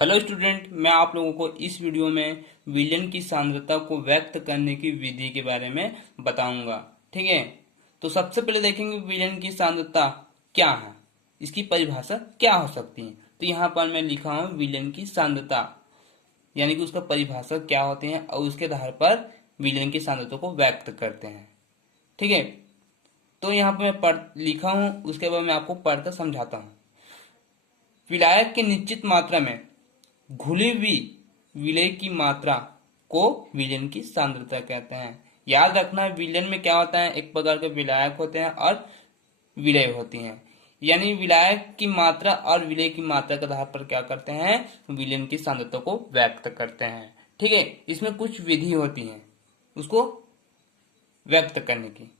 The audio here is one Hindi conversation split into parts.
हेलो स्टूडेंट, मैं आप लोगों को इस वीडियो में विलयन की सांद्रता को व्यक्त करने की विधि के बारे में बताऊंगा। ठीक है, तो सबसे पहले देखेंगे विलयन की सांद्रता क्या है, इसकी परिभाषा क्या हो सकती है। तो यहाँ पर मैं लिखा हूँ विलयन की सांद्रता, यानी कि उसका परिभाषा क्या होते हैं और उसके आधार पर विलयन की सांद्रता को व्यक्त करते हैं। ठीक है, तो यहाँ पर मैं लिखा हूँ, उसके बाद मैं आपको पढ़कर समझाता हूँ। विलायक की निश्चित मात्रा में घुली हुई विलय की मात्रा को विलयन की सांद्रता कहते हैं। याद रखना, विलयन में क्या होता है, एक प्रकार के विलायक होते हैं और विलय होती हैं। यानी विलायक की मात्रा और विलय की मात्रा के आधार पर क्या करते हैं, विलयन की सांद्रता को व्यक्त करते हैं। ठीक है, इसमें कुछ विधि होती है उसको व्यक्त करने की,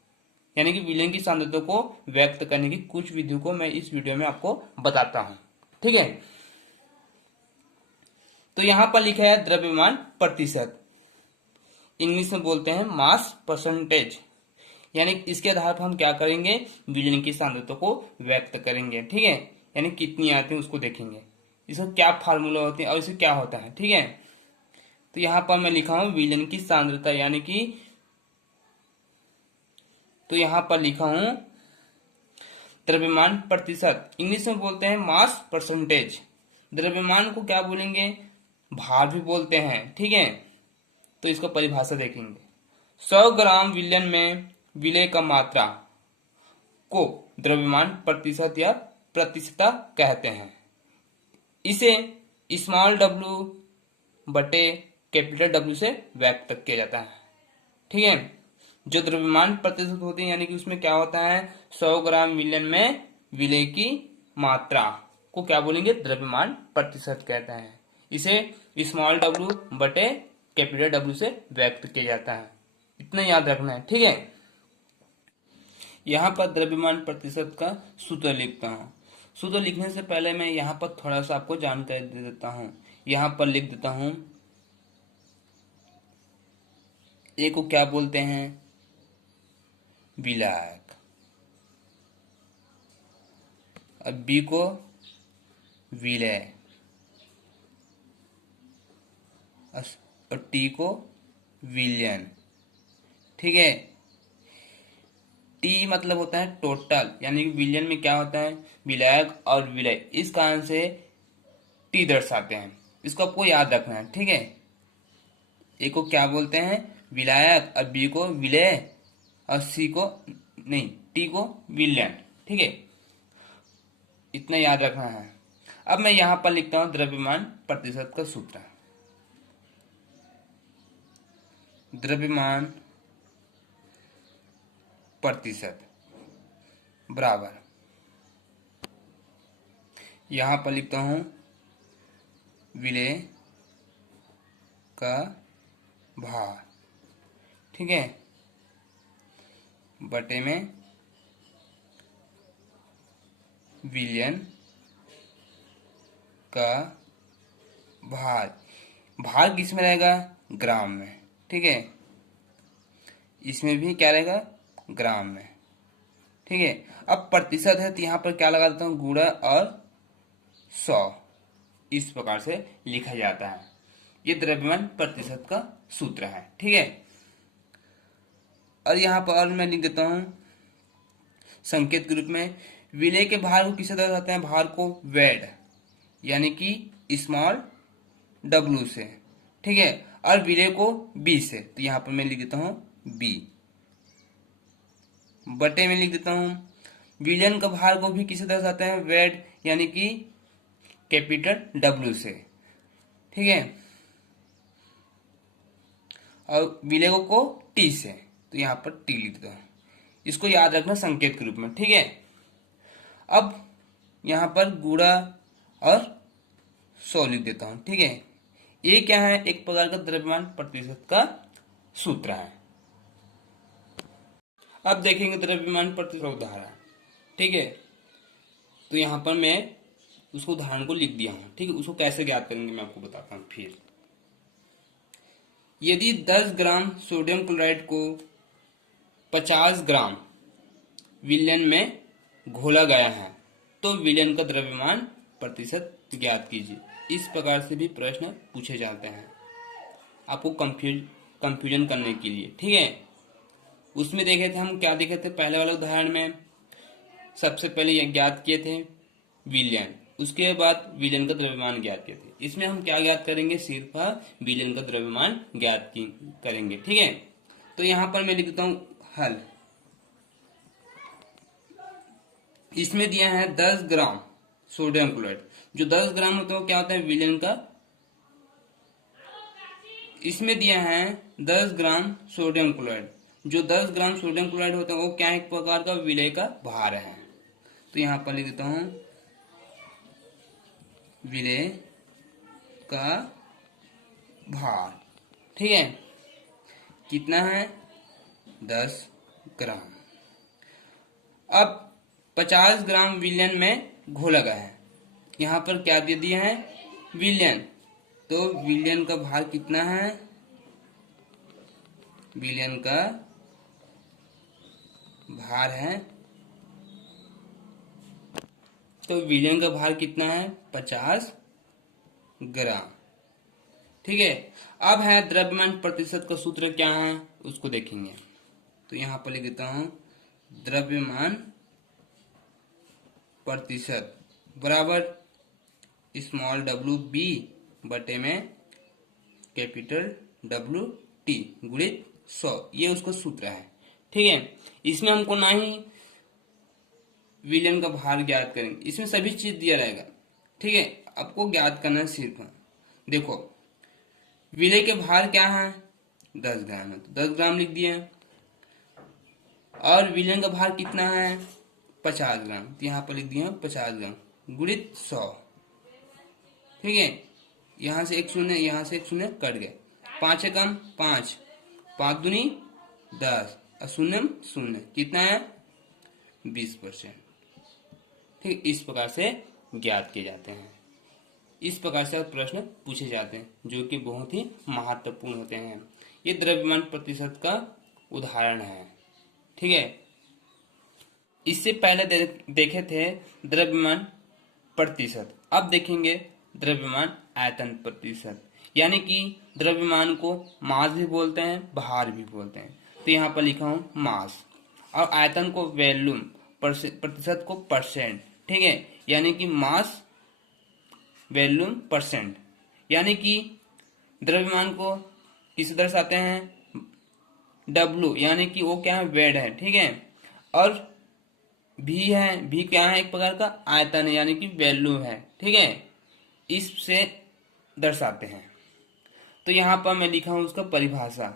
यानी कि विलयन की सांद्रता को व्यक्त करने की कुछ विधियों को मैं इस वीडियो में आपको बताता हूं। ठीक है, तो यहां पर लिखा है द्रव्यमान प्रतिशत, इंग्लिश में बोलते हैं मास परसेंटेज। यानी इसके आधार पर हम क्या करेंगे, विलयन की सांद्रता को व्यक्त करेंगे। ठीक है, यानी कितनी आती है उसको देखेंगे, इसका क्या फार्मूला होते हैं और इसे क्या होता है। ठीक है, तो यहां पर मैं लिखा हूं विलयन की सांद्रता, यानी कि तो यहां पर लिखा हूं द्रव्यमान प्रतिशत, इंग्लिश में बोलते हैं मास परसेंटेज। द्रव्यमान को क्या बोलेंगे, भार भी बोलते हैं। ठीक है, तो इसको परिभाषा देखेंगे। 100 ग्राम विलयन में विलय का मात्रा को द्रव्यमान प्रतिशत या प्रतिशतता कहते हैं। इसे स्मॉल w बटे कैपिटल W से व्यक्त किया जाता है। ठीक है, जो द्रव्यमान प्रतिशत होती है, यानी कि उसमें क्या होता है, 100 ग्राम विलयन में विलय की मात्रा को क्या बोलेंगे, द्रव्यमान प्रतिशत कहते हैं। इसे स्मॉल w बटे कैपिटल W से व्यक्त किया जाता है, इतना याद रखना है। ठीक है, यहाँ पर द्रव्यमान प्रतिशत का सूत्र लिखता हूँ। सूत्र लिखने से पहले मैं यहाँ पर थोड़ा सा आपको जानकारी दे देता हूँ। यहाँ पर लिख देता हूँ, ए को क्या बोलते हैं, विलायक, और बी को विलय, और टी को विलयन। ठीक है, टी मतलब होता है टोटल, यानी कि विलयन में क्या होता है, विलायक और विलय, इस कारण से टी दर्शाते हैं। इसको आपको याद रखना है। ठीक है, ए को क्या बोलते हैं, विलायक, और बी को विलय, और सी को नहीं, टी को विलयन। ठीक है, इतना याद रखना है। अब मैं यहां पर लिखता हूं द्रव्यमान प्रतिशत का सूत्र। द्रव्यमान प्रतिशत बराबर, यहां पर लिखता हूं विलय का भार, ठीक है, बटे में विलयन का भार। भार किस में रहेगा, ग्राम में। ठीक है, इसमें भी क्या रहेगा, ग्राम में। ठीक है, अब प्रतिशत है तो यहां पर क्या लगा देता हूं, गुणा और 100, इस प्रकार से लिखा जाता है। ये द्रव्यमान प्रतिशत का सूत्र है। ठीक है, और यहां पर और मैं लिख देता हूं संकेत के रूप में, विलय के भार को किससे दर्शाते हैं, भार को वेट, यानी कि स्मॉल w से। ठीक है, और विलय को b से, तो यहां पर मैं लिख देता हूं b, बटे में लिख देता हूं विलयन का भार को भी किससे दर्शाते हैं, वेट, यानी कि कैपिटल W से। ठीक है, और विलय को T से, तो यहां पर T लिख देता हूं। इसको याद रखना संकेत के रूप में। ठीक है, अब यहां पर गुणा और 100 लिख देता हूं। ठीक है, ये क्या है, एक प्रकार का द्रव्यमान प्रतिशत का सूत्र है। अब देखेंगे द्रव्यमान प्रतिशत उदाहरण। ठीक है, तो यहां पर मैं उसको उदाहरण को लिख दिया हूं। ठीक है, उसको कैसे ज्ञात करेंगे मैं आपको बताता हूं। फिर यदि 10 ग्राम सोडियम क्लोराइड को 50 ग्राम विलयन में घोला गया है तो विलयन का द्रव्यमान प्रतिशत ज्ञात कीजिए। इस प्रकार से भी प्रश्न पूछे जाते हैं आपको कंफ्यूजन करने के लिए, ठीक है। उसमें देखे थे हम, क्या देखे थे पहले वाले उदाहरण में, सबसे पहले ये ज्ञात किए थे विलयन, उसके बाद विलयन का द्रव्यमान ज्ञात किए थे। इसमें हम क्या ज्ञात करेंगे, सिर्फ विलयन का द्रव्यमान ज्ञात करेंगे, ठीक है। तो यहाँ पर मैं लिख देता हूँ हल। इसमें दिया है 10 ग्राम सोडियम क्लोराइड, जो 10 ग्राम होता है वो क्या होता है, विलयन का। इसमें दिया है 10 ग्राम सोडियम क्लोराइड, जो 10 ग्राम सोडियम क्लोराइड होता है वो क्या, एक प्रकार का विलय का भार है। तो यहां पर लिख देता हूं विलय का भार, ठीक है। कितना है, 10 ग्राम। अब 50 ग्राम विलयन में घोला गया है, यहां पर क्या दे दिया है, विलयन। तो विलयन का भार कितना है, विलयन का भार है, तो विलयन का भार कितना है, 50 ग्राम, ठीक है। अब है द्रव्यमान प्रतिशत का सूत्र क्या है उसको देखेंगे। तो यहां पर लिख देता हूं द्रव्यमान प्रतिशत बराबर स्मॉल w b बटे में कैपिटल W t गुणित 100, ये उसका सूत्र है, ठीक है। इसमें हमको ना ही विलयन का भार ज्ञात करेंगे, इसमें सभी चीज दिया रहेगा, ठीक है। आपको ज्ञात करना है सिर्फ, देखो विलय के भार क्या है, 10 ग्राम है, तो 10 ग्राम लिख दिए। और विलयन का भार कितना है, 50 ग्राम, तो यहाँ पर लिख दिया 50 ग्राम गुणित 100, ठीक है। यहां से एक शून्य, यहां से एक शून्य कट गया, 5 है कम 5, 5 दूनी 10 और शून्य शून्य, कितना है 20%, ठीक। इस प्रकार से ज्ञात किए जाते हैं, इस प्रकार से प्रश्न पूछे जाते हैं जो कि बहुत ही महत्वपूर्ण होते हैं। ये द्रव्यमान प्रतिशत का उदाहरण है, ठीक है। इससे पहले देखे थे द्रव्यमान प्रतिशत, अब देखेंगे द्रव्यमान आयतन प्रतिशत, यानी कि द्रव्यमान को मास भी बोलते हैं, भार भी बोलते हैं। तो यहाँ पर लिखा हूं मास, और आयतन को वॉल्यूम, प्रतिशत को परसेंट, ठीक है। यानी कि मास वॉल्यूम परसेंट, यानी कि द्रव्यमान को किसे दर्शाते हैं, W, यानी कि वो क्या है, वेट है, ठीक है। और भी है, भी क्या है, एक प्रकार का आयतन है, यानी कि वैल्यू है, ठीक है। इससे दर्शाते हैं। तो यहां पर मैं लिखा हूं उसका परिभाषा,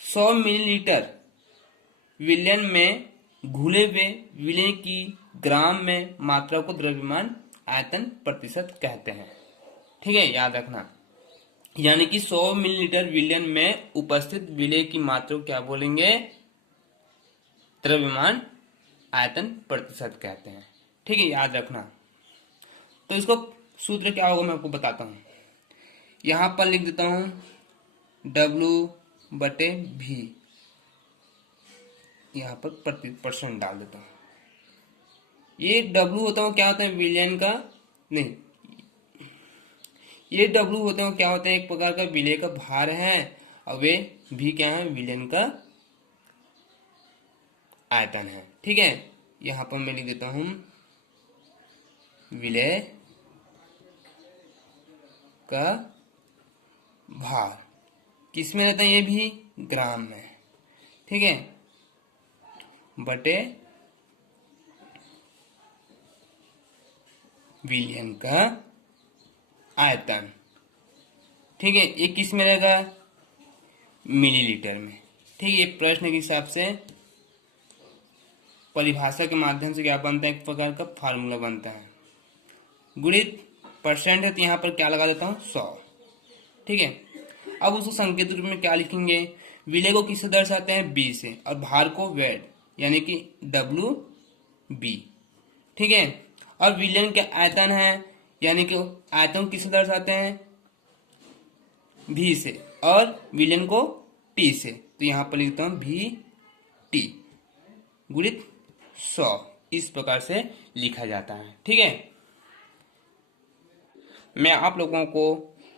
100 मिलीलीटर विलयन में घुले हुए विलय की ग्राम में मात्रा को द्रव्यमान आयतन प्रतिशत कहते हैं, ठीक है, याद रखना। यानी कि 100 मिलीलीटर विलयन में उपस्थित विलय की मात्रा को क्या बोलेंगे, द्रव्यमान आयतन प्रतिशत कहते हैं, ठीक है, याद रखना। तो इसको सूत्र क्या होगा मैं आपको बताता हूं, यहां पर लिख देता हूं W बटे V, यहां पर % डाल देता हूं। ये W होता है क्या होता है, विलयन का, नहीं, ये W होता है क्या होता है, एक प्रकार का विलय का भार है, और वे भी क्या है, विलयन का आयतन है, ठीक है। यहां पर मैं लिख देता हूं विलय का भार, किसमें रहता है, ये भी ग्राम में, ठीक है, बटे विलयन का आयतन, ठीक है। ये किस में रहेगा, मिलीलीटर में, ठीक है। ये प्रश्न के हिसाब से परिभाषा के माध्यम से क्या बनता है, एक प्रकार का फार्मूला बनता है। गुणित परसेंट है तो यहाँ पर क्या लगा देता हूँ, 100, ठीक है। अब उसको संकेत रूप में क्या लिखेंगे, विलय को किससे दर्शाते हैं, B से, और भार को वेट यानी कि WB, ठीक है। और विलयन के आयतन है, यानी कि आयतन को किससे दर्शाते हैं, V से, और विलयन को T से, तो यहाँ पर लिखता हूँ VT गुणित 100, इस प्रकार से लिखा जाता है, ठीक है। मैं आप लोगों को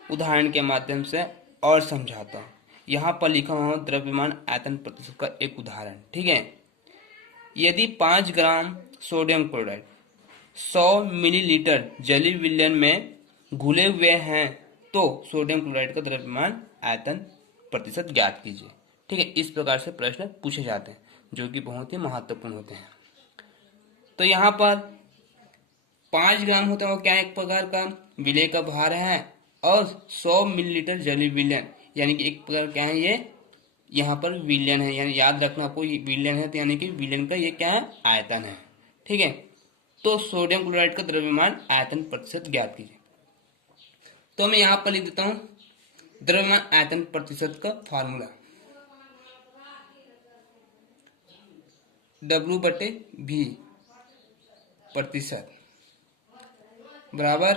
उदाहरण के माध्यम से और समझाता हूँ। यहाँ पर लिखा हुआ द्रव्यमान आयतन प्रतिशत का एक उदाहरण, ठीक है। यदि 5 ग्राम सोडियम क्लोराइड 100 मिलीलीटर जलीय विलयन में घुले हुए हैं तो सोडियम क्लोराइड का द्रव्यमान आयतन प्रतिशत ज्ञात कीजिए, ठीक है। इस प्रकार से प्रश्न पूछे जाते हैं जो कि बहुत ही महत्वपूर्ण होते हैं। तो यहाँ पर 5 ग्राम होता है वो क्या एक प्रकार का विलय का भार है, और 100 मिलीलीटर जलीय विलयन यानी कि एक प्रकार क्या है ये, यहाँ पर विलयन है, यानी याद रखना आपको विलयन है तो यानी कि विलयन का ये क्या है आयतन है, ठीक है। तो सोडियम क्लोराइड का द्रव्यमान आयतन प्रतिशत ज्ञात कीजिए। तो मैं यहाँ पर लिख देता हूँ द्रव्यमान आयतन प्रतिशत का फार्मूला W/V प्रतिशत बराबर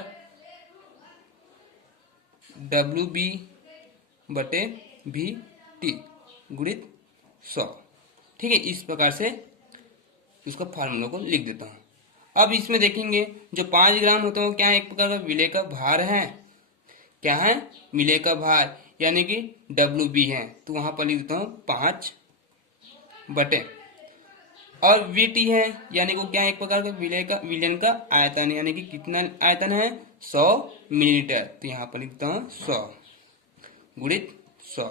WB/VT गुणित 100, ठीक है। इस प्रकार से इसका फार्मूला को लिख देता हूँ। अब इसमें देखेंगे जो 5 ग्राम होता है वो क्या है एक प्रकार का विलय का भार है, क्या है विलय का भार यानी कि WB है, तो वहां पर लिख देता हूँ 5 बटे, और VT है यानी वो क्या है एक प्रकार का विलयन का आयतन यानी कि कितना आयतन है 100 मिलीलीटर, तो यहाँ पर लिखता हूँ 100 गुणित 100,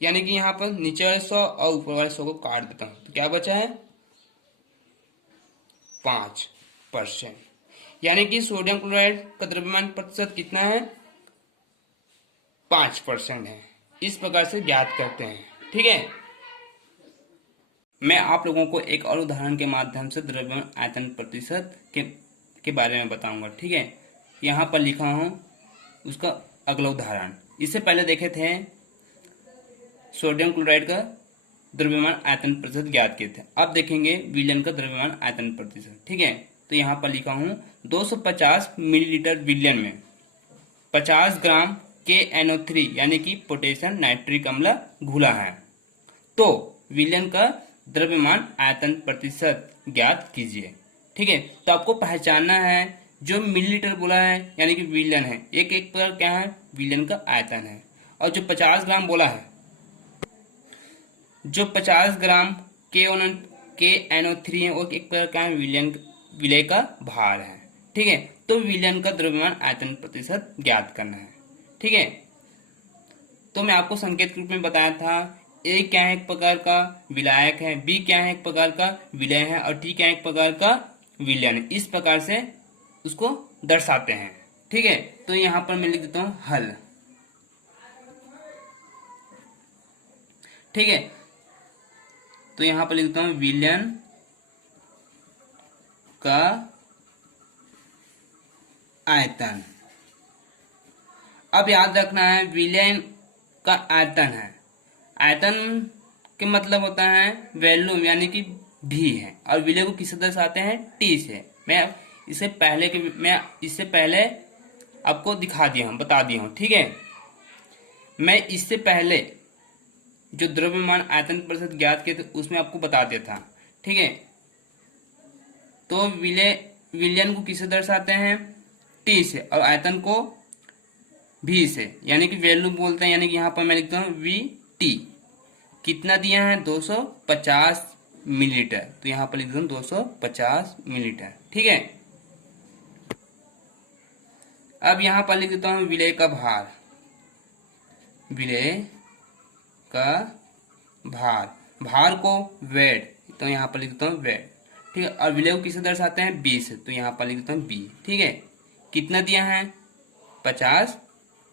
यानी कि यहाँ पर नीचे वाले 100 और ऊपर वाले 100 को काट देता हूँ तो क्या बचा है 5%, यानी कि सोडियम क्लोराइड का द्रव्यमान प्रतिशत कितना है 5% है। इस प्रकार से ज्ञात करते हैं, ठीक है। मैं आप लोगों को एक और उदाहरण के माध्यम से द्रव्यमान आयतन प्रतिशत के बारे में बताऊंगा, ठीक है। यहाँ पर लिखा हूँ उसका अगला उदाहरण। इससे पहले देखे थे सोडियम क्लोराइड का द्रव्यमान आयतन प्रतिशत ज्ञात किए थे, अब देखेंगे विलयन का द्रव्यमान आयतन प्रतिशत, ठीक है। तो यहाँ पर लिखा हूँ 250 मिलीलीटर विलयन में 50 ग्राम KNO3 यानी कि पोटेशियम नाइट्रिक अम्ल घुला है, तो विलयन का द्रव्यमान आयतन प्रतिशत ज्ञात कीजिए, ठीक है। तो आपको पहचानना है जो मिलीलीटर बोला है यानी कि विलयन है, एक एक प्रकार क्या है विलयन का आयतन है, और जो 50 ग्राम बोला है, जो 50 ग्राम KNO3 है वो एक प्रकार क्या है विलय का भार है, ठीक है। तो विलयन का द्रव्यमान आयतन प्रतिशत ज्ञात करना है, ठीक है। तो मैं आपको संकेत के रूप में बताया था A क्या है एक प्रकार का विलायक है, B क्या है एक प्रकार का विलय है, और T क्या है एक प्रकार का विलयन है। इस प्रकार से उसको दर्शाते हैं, ठीक है। तो यहाँ पर मैं लिख देता हूँ हल, ठीक है। तो यहाँ पर लिख देता हूँ विलयन का आयतन। अब याद रखना है विलयन का आयतन है, आयतन के मतलब होता है वॉल्यूम यानी कि भी है, और विलय को किससे दर्शाते हैं T से। मैं इससे पहले आपको दिखा दिया हूं, बता दिया हूं, ठीक है। मैं इससे पहले जो द्रव्यमान आयतन प्रतिशत ज्ञात किए थे उसमें आपको बता दिया था, ठीक है। तो विलयन को किससे दर्शाते हैं T से, और आयतन को V से, यानी कि वैल्यू बोलते हैं, यानी कि यहाँ पर मैं लिखता हूँ VT कितना दिया है 250 मिलीलीटर, तो यहाँ पर लिख देता हूँ 250 मिलीलीटर, ठीक है। अब यहाँ पर लिख देता हूँ विलय का भार, विलय का भार को वेट, तो यहाँ पर लिख देता हूँ वेट, ठीक है। और विलय को किससे दर्शाते हैं B से, तो यहाँ पर लिख देता हूँ B, ठीक है। कितना दिया है 50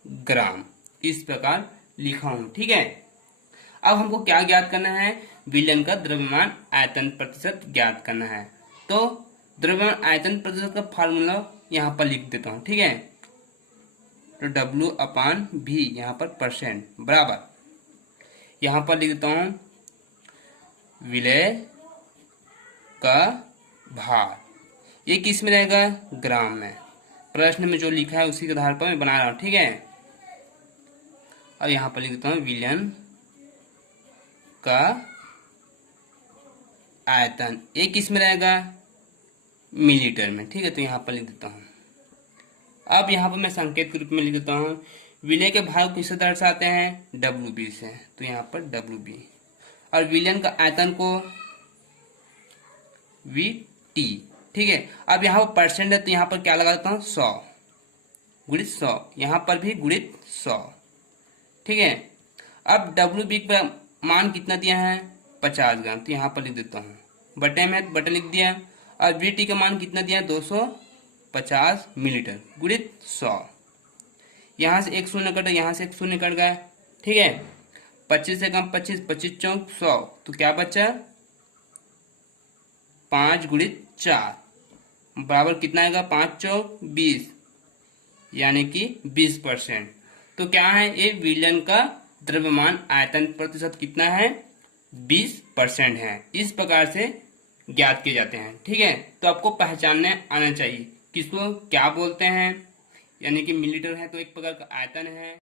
ग्राम, इस प्रकार लिखा हूं, ठीक है। अब हमको क्या ज्ञात करना है विलयन का द्रव्यमान आयतन प्रतिशत ज्ञात करना है। तो द्रव्यमान आयतन प्रतिशत का फार्मूला यहाँ पर लिख देता हूँ, ठीक है। तो W/V यहाँ पर परसेंट बराबर, यहाँ पर लिख देता हूँ विलय का भार, ये किस में रहेगा ग्राम में, प्रश्न में जो लिखा है उसी के आधार पर मैं बना रहा हूँ, ठीक है। और यहाँ पर लिख देता हूँ विलयन का आयतन, ये किस में रहेगा मिलीलीटर में, ठीक है। तो यहाँ पर लिख देता हूँ। अब यहाँ पर मैं संकेत के रूप में लिख देता हूँ, विलय के भाग किससे दर्शाते हैं, WB से, तो यहाँ पर WB। और विलयन का आयतन को VT, ठीक है। अब यहाँ पर परसेंट है तो यहाँ पर क्या लगा देता हूँ, 100 गुणित 100, यहाँ पर भी गुणित 100, ठीक है। अब WB का मान कितना दिया है, 50 ग्राम, तो यहाँ पर लिख देता हूँ, बटे में तो बटे लिख दिया। और VT का मान कितना दिया, 250 मिलीलीटर गुणित 100, यहाँ से एक शून्य कटा, यहाँ से एक शून्य कट गया, ठीक है। 25 से कम 25, 25 चौक 100, तो क्या बचा, 5 गुणित 4 बराबर कितना आएगा, 5 चौक 20, यानी कि 20%। तो क्या है, ये विलयन का द्रव्यमान आयतन प्रतिशत कितना है, 20% है। इस प्रकार से ज्ञात किए जाते हैं, ठीक है। तो आपको पहचानने आना चाहिए किसको क्या बोलते हैं, यानी कि मिलीलीटर है तो एक प्रकार का आयतन है।